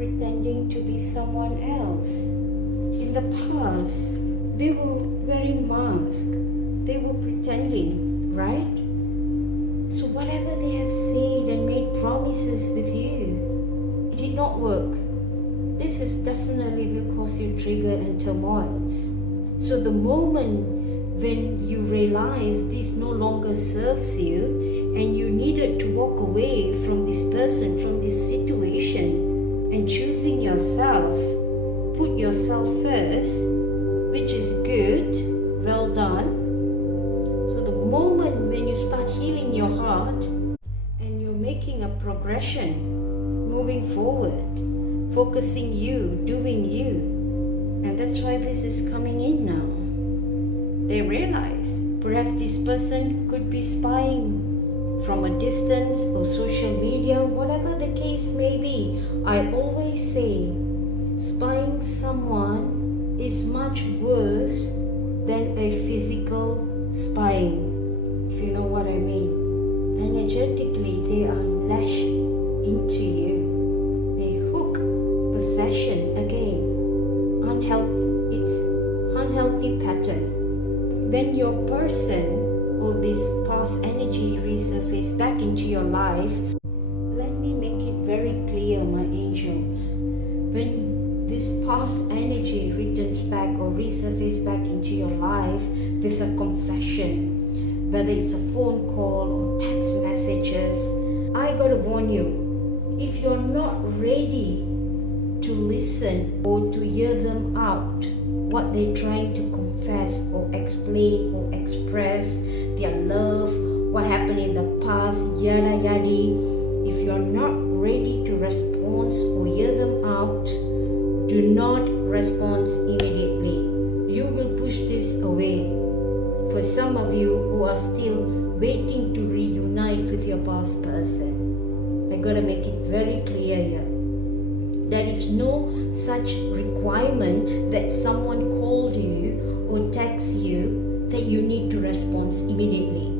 pretending to be someone else. In the past, they were wearing masks. They were pretending, right? So whatever they have said and made promises with you, it did not work. This is definitely will cause you trigger and turmoils. So the moment when you realize this no longer serves you and you needed to walk away from this person, from this situation, and choosing yourself, put yourself first, which is good, well done. So the moment when you start healing your heart and you're making a progression, moving forward, focusing you, doing you, and that's why this is coming in now. They realize perhaps this person could be spying from a distance or social media, whatever the case may be. I always say spying someone is much worse than a physical spying, if you know what I mean. Energetically, they are lashed into you. They hook possession again. It's unhealthy pattern. When your person or this past energy resurface back into your life, let me make it very clear, my angels. When this past energy returns back or resurface back into your life with a confession, whether it's a phone call or text messages, I gotta warn you, if you're not ready to listen or to hear them out, what they're trying to confess or explain or express, their love, what happened in the past, yada yada. If you're not ready to respond or hear them out, do not respond immediately. You will push this away. For some of you who are still waiting to reunite with your past person, I gotta make it very clear here. There is no such requirement that someone called you or text you that you need to respond immediately.